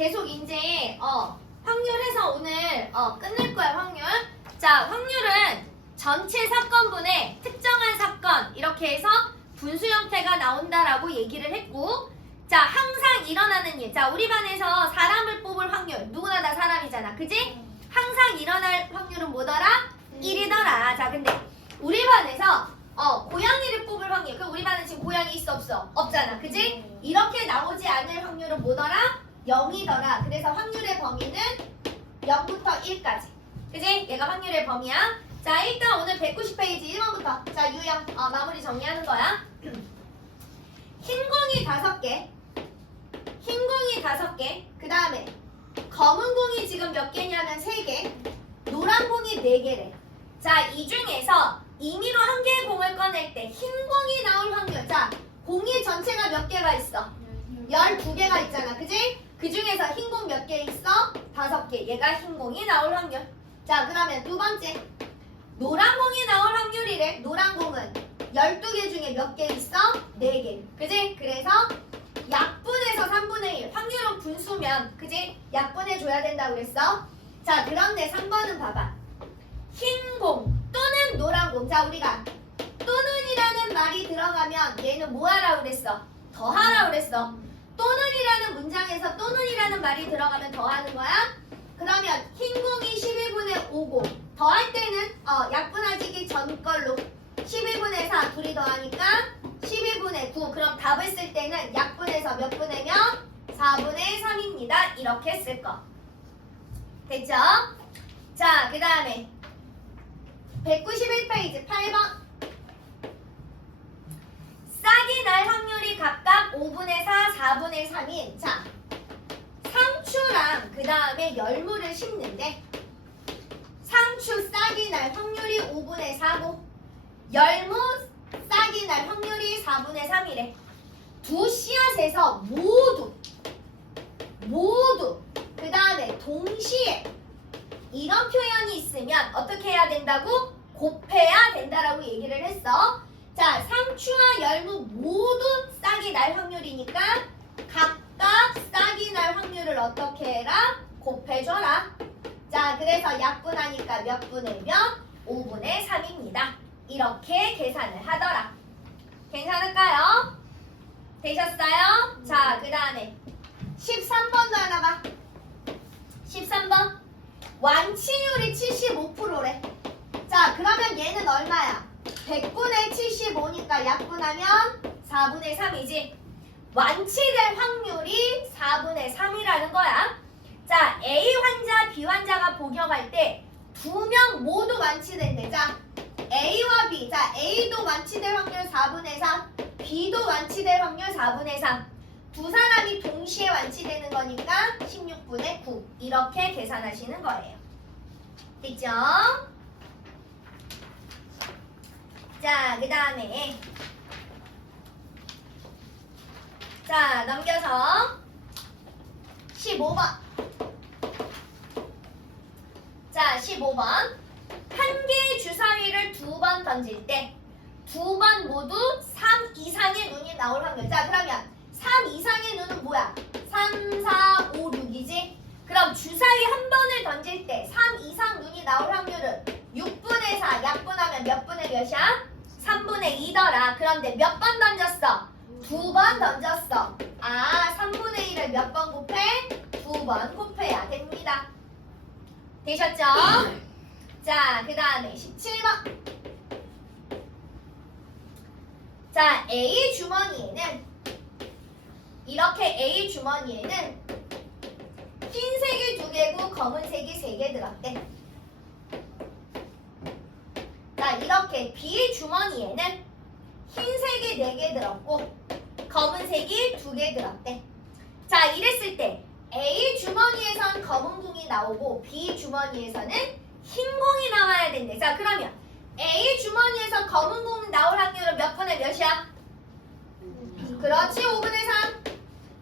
계속 이제 확률해서 오늘 끝낼 거야 확률. 자, 확률은 전체 사건분의 특정한 사건 이렇게 해서 분수 형태가 나온다라고 얘기를 했고, 자, 항상 일어나는 일. 자, 우리 반에서 사람을 뽑을 확률. 누구나 다 사람이잖아. 그지? 항상 일어날 확률은 뭐더라? 1이더라. 자, 근데 우리 반에서 고양이를 뽑을 확률. 그럼 우리 반은 지금 고양이 있어 없어? 없잖아. 그지? 이렇게 나오지 않을 확률은 뭐더라? 0이더라. 그래서 확률의 범위는 0부터 1까지. 그지? 얘가 확률의 범위야. 자, 일단 오늘 190페이지 1번부터. 자, 유형 마무리 정리하는 거야. 흰 공이 5개. 흰 공이 5개. 그 다음에 검은 공이 지금 몇 개냐면 3개. 노란 공이 4개래. 자, 이 중에서 임의로 한 개의 공을 꺼낼 때 흰 공이 나올 확률. 자, 공이 전체가 몇 개가 있어? 12개가 있잖아. 그지? 그 중에서 흰 공 몇 개 있어? 5개. 얘가 흰 공이 나올 확률. 자, 그러면 두 번째. 노란 공이 나올 확률이래. 노란 공은 12개 중에 몇 개 있어? 4개. 그지? 그래서 약분해서 3분의 1. 확률은 분수면, 그지? 약분해줘야 된다고 그랬어. 자, 그런데 3번은 봐봐. 흰 공 또는 노란 공. 자, 우리가 또는이라는 말이 들어가면 얘는 뭐 하라고 그랬어? 더하라고 그랬어. 또는이라는 문장에서 또는이라는 말이 들어가면 더하는 거야. 그러면 흰 공이 11분의 5고 더할 때는 약분하기 전 걸로 11분의 4 둘이 더하니까 12분의 9. 그럼 답을 쓸 때는 약분해서 몇 분의면 4분의 3입니다. 이렇게 쓸 거. 됐죠? 자, 그 다음에 191페이지 8번. 싹이 날 확률이 각각 5분의 4, 4분의 3인 자, 상추랑 그 다음에 열무를 심는데 상추 싹이 날 확률이 5분의 4고 열무 싹이 날 확률이 4분의 3이래. 두 씨앗에서 모두 그 다음에 동시에 이런 표현이 있으면 어떻게 해야 된다고? 곱해야 된다라고 얘기를 했어. 자, 상추와 열무 모두 싹이 날 확률이니까 각각 싹이 날 확률을 어떻게 해라? 곱해줘라. 자, 그래서 약분하니까 몇 분의 몇? 5분의 3입니다. 이렇게 계산을 하더라. 괜찮을까요? 되셨어요? 자, 그 다음에 13번도 하나 봐. 13번. 완치율이 75%래. 자, 그러면 얘는 얼마야? 100분의 75니까 약분하면 4분의 3이지. 완치될 확률이 4분의 3이라는 거야. 자, A 환자, B 환자가 복용할 때 두 명 모두 완치된대. 자, A와 B. 자, A도 완치될 확률 4분의 3, B도 완치될 확률 4분의 3. 두 사람이 동시에 완치되는 거니까 16분의 9. 이렇게 계산하시는 거예요. 됐죠? 자, 그 다음에 자, 넘겨서 15번. 자, 15번. 한 개의 주사위를 2번 던질 때 2번 모두 3 이상의 눈이 나올 확률. 자, 그러면 3 이상의 눈은 뭐야? 3, 4, 5, 6이지? 그럼 주사위 한 번을 던질 때 3 이상 눈이 나올 확률은 6분의 4. 약분하면 몇 분의 몇이야? 3분의 2더라. 그런데 몇 번 던졌어? 2번 던졌어. 아, 3분의 1을 몇 번 곱해? 2번 곱해야 됩니다. 되셨죠? 자, 그 다음에 17번. 자, A 주머니에는 이렇게 A 주머니에는 흰색이 2개고 검은색이 3개 들었대. 자, 이렇게 B 주머니에는 흰색이 4개 들었고 검은색이 2개 들었대. 자, 이랬을 때 A 주머니에선 검은 공이 나오고 B 주머니에서는 흰 공이 나와야 된대. 자, 그러면 A 주머니에서 검은 공이 나올 확률은 몇 분의 몇이야? 그렇지, 5분의 3.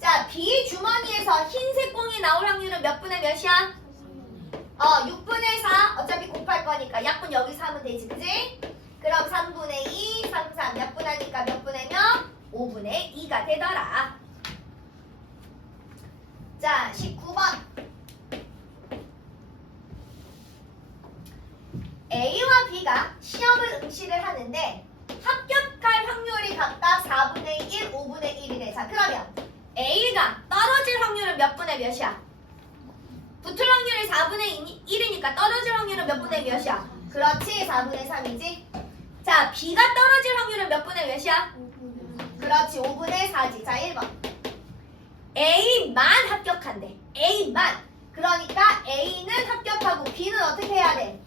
자, B 주머니에서 흰색 공이 나올 확률은 몇 분의 몇이야? 6분의 4. 어차피 곱할 거니까 약분 여기서 하면 되지, 그지? 그럼 3분의 2, 3, 3 약분하니까 몇 분의 몇? 5분의 2가 되더라. 자, 19번. 응시를 하는데 합격할 확률이 각각 4분의 1, 5분의 1이래. 자, 그러면 A가 떨어질 확률은 몇 분의 몇이야? 붙을 확률이 4분의 1이니까 떨어질 확률은 몇 분의 몇이야? 그렇지, 4분의 3이지. 자, B가 떨어질 확률은 몇 분의 몇이야? 그렇지, 5분의 4지. 자, 1번. A만 합격한대. A만. 그러니까 A는 합격하고 B는 어떻게 해야 돼?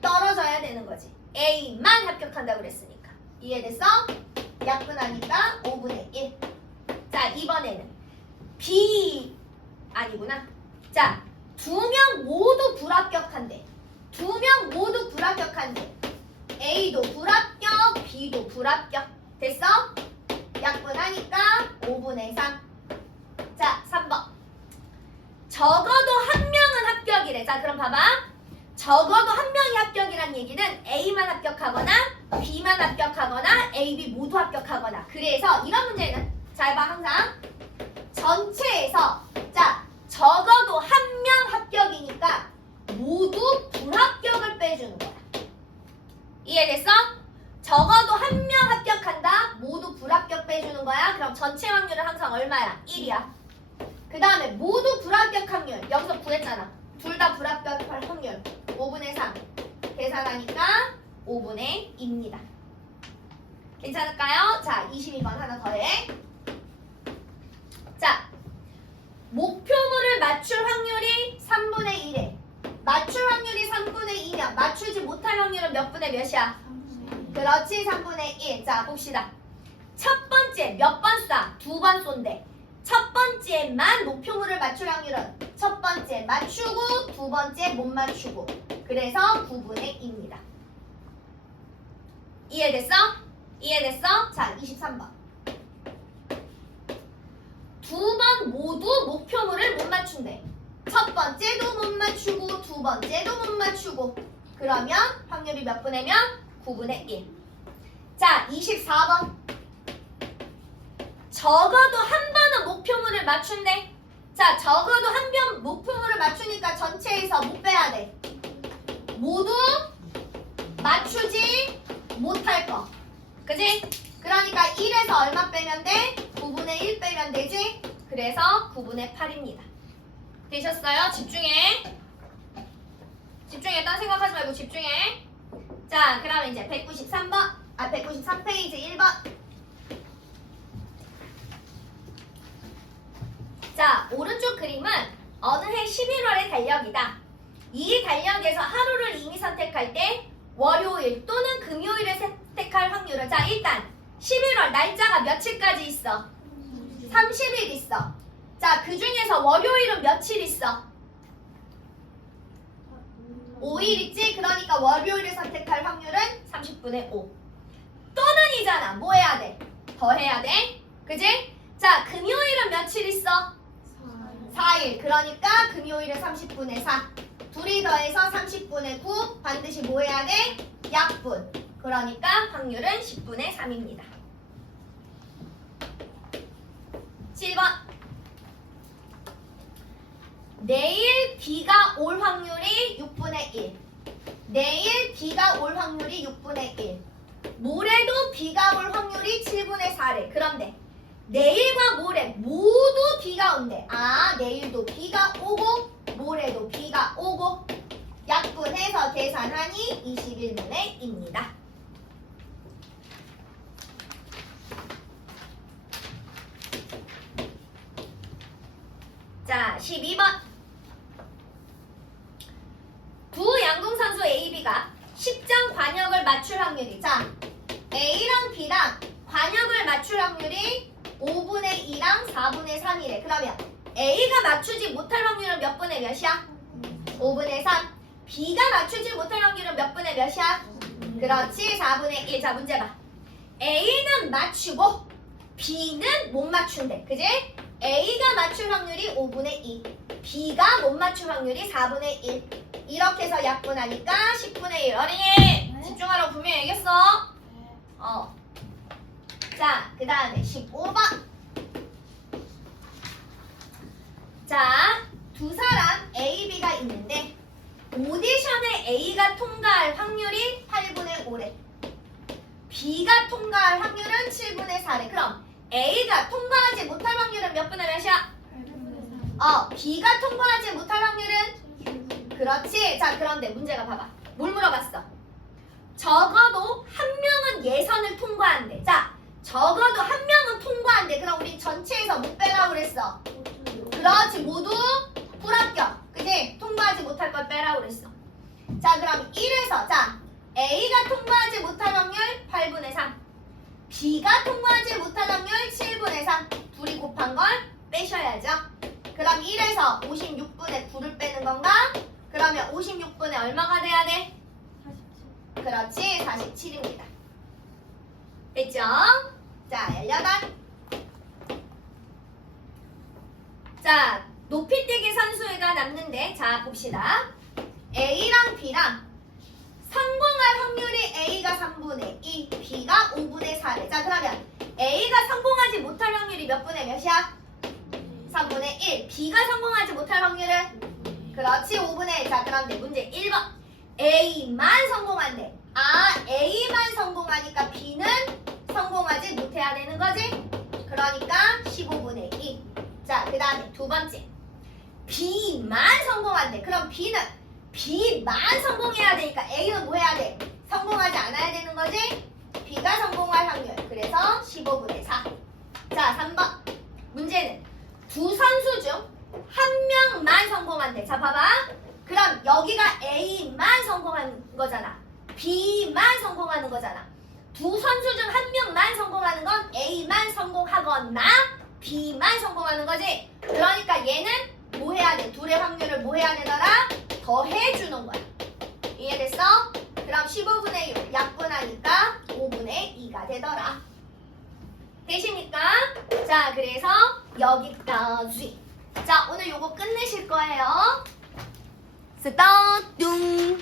떨어져야 되는 거지. A만 합격한다고 그랬으니까. 이해됐어? 약분하니까 5분의 1. 자, 이번에는 B 아니구나. 자, 2명 모두 불합격한대. 2명 모두 불합격한대. A도 불합격, B도 불합격. 됐어? 약분하니까 5분의 3. 자, 3번. 적어도 한 명은 합격이래. 자, 그럼 봐봐. 적어도 한 명이 합격이란 얘기는 A만 합격하거나 B만 합격하거나 A, B 모두 합격하거나. 그래서 이런 문제는 잘 봐, 항상 전체에서 자, 적어도 한 명 합격이니까 모두 불합격을 빼주는 거야. 이해됐어? 적어도 한 명 합격한다. 모두 불합격 빼주는 거야. 그럼 전체 확률은 항상 얼마야? 1이야. 그 다음에 모두 불합격 확률. 여기서 구했잖아. 둘 다 불합격할 확률 5분의 3. 계산하니까 5분의 2입니다. 괜찮을까요? 자, 22번 하나 더 해. 자, 목표물을 맞출 확률이 3분의 1에 맞출 확률이 3분의 2면 맞추지 못할 확률은 몇 분의 몇이야? 그렇지, 3분의 1. 자, 봅시다. 첫 번째 몇 번 쏴? 2번 쏜대. 첫 번째만 목표물을 맞출 확률은 첫 번째 맞추고 두 번째 못 맞추고. 그래서 9분의 2입니다. 이해됐어? 이해됐어? 자, 23번. 두 번 모두 목표물을 못 맞춘대. 첫 번째도 못 맞추고 두 번째도 못 맞추고. 그러면 확률이 몇 분의 몇? 9분의 1. 자, 24번. 적어도 한 번은 목표물을 맞춘대. 자, 적어도 한 번 목표물을 맞추니까 전체에서 못 빼야 돼. 모두 맞추지 못할 거. 그지? 그러니까 1에서 얼마 빼면 돼? 9분의 1 빼면 되지? 그래서 9분의 8입니다. 되셨어요? 집중해. 집중해. 딴 생각하지 말고 집중해. 자, 그럼 이제 193번. 193페이지 1번. 자, 오른쪽 그림은 어느 해 11월의 달력이다. 이 달력에서 하루를 이미 선택할 때 월요일 또는 금요일을 선택할 확률은 자, 일단 11월 날짜가 며칠까지 있어? 30일 있어. 자, 그 중에서 월요일은 며칠 있어? 5일 있지? 그러니까 월요일을 선택할 확률은 30분의 5. 또는 이잖아. 뭐 해야 돼? 더 해야 돼. 그지? 자, 금요일은 며칠 있어? 4일. 그러니까 금요일은 30분의 4. 둘이 더해서 30분의 9. 반드시 뭐 해야 돼? 약분. 그러니까 확률은 10분의 3입니다. 7번. 내일 비가 올 확률이 6분의 1. 내일 비가 올 확률이 6분의 1. 모레도 비가 올 확률이 7분의 4래. 그런데 내일과 모레 모두 비가 온대. 아, 내일도 비가 오고 모레도 비가 오고. 약분해서 계산하니 21분의 2입니다. 자, 12번. 두 양궁선수 A, B가 10점 관역을 맞출 확률이 자, A랑 B랑 관역을 맞출 확률이 5분의 2랑 4분의 3이래. 그러면 A가 맞추지 못할 확률은 몇 분의 몇이야? 5분의 3. B가 맞추지 못할 확률은 몇 분의 몇이야? 그렇지, 4분의 1. 자, 문제 봐. A는 맞추고 B는 못 맞춘대. 그지? A가 맞출 확률이 5분의 2. B가 못 맞출 확률이 4분의 1. 이렇게 해서 약분하니까 10분의 1. 어린이! 집중하라고 분명히 얘기했어. 자, 그 다음에 15번. 자, 두 사람 A, B가 있는데 오디션에 A가 통과할 확률이 8분의 5래. B가 통과할 확률은 7분의 4래. 그럼 A가 통과하지 못할 확률은 몇 분의 몇이야? B가 통과하지 못할 확률은? 그렇지. 자, 그런데 문제가 봐봐. 뭘 물어봤어? 적어도 한 명은 예선을 통과한대. 자, 적어도 한 명은 통과한대. 그럼 우리 전체에서 못 빼라고 그랬어. 그렇지. 모두 불합격. 그지? 통과하지 못할 걸 빼라고 그랬어. 자, 그럼 1에서 자, A가 통과하지 못할 확률 8분의 3. B가 통과하지 못할 확률 7분의 3. 둘이 곱한 걸 빼셔야죠. 그럼 1에서 56분의 9를 빼는 건가? 그러면 56분의 얼마가 돼야 돼? 47. 그렇지. 47입니다. 됐죠? 자, 18. 자, 높이뛰기 선수가 남는데 자, 봅시다. A랑 B랑 성공할 확률이 A가 3분의 2, B가 5분의 4래. 자, 그러면 A가 성공하지 못할 확률이 몇 분의 몇이야? 3분의 1. B가 성공하지 못할 확률은? 그렇지, 5분의 1. 자, 그런데 문제 1번. A만 성공한대. A만 성공하니까 B는 성공하지 못해야 되는 거지? 그러니까 15분의 2. 자, 그 다음에 두 번째. B만 성공한대. 그럼 B만 성공해야 되니까 A는 뭐 해야 돼? 성공하지 않아야 되는 거지? B가 성공할 확률. 그래서 15분의 4. 자, 3번. 문제는 두 선수 중 한 명만 성공한대. 자, 봐봐. 그럼 여기가 A만 성공한 거잖아. B만 성공하는 거잖아. 두 선수 중 한 명만 성공하는 건 A만 성공하거나 B만 성공하는 거지. 그러니까 얘는 뭐 해야 돼? 둘의 확률을 뭐 해야 되더라? 더해주는 거야. 이해됐어? 그럼 15분의 6 약분하니까 5분의 2가 되더라. 되십니까? 자, 그래서 여기까지. 자, 오늘 요거 끝내실 거예요. 스타트.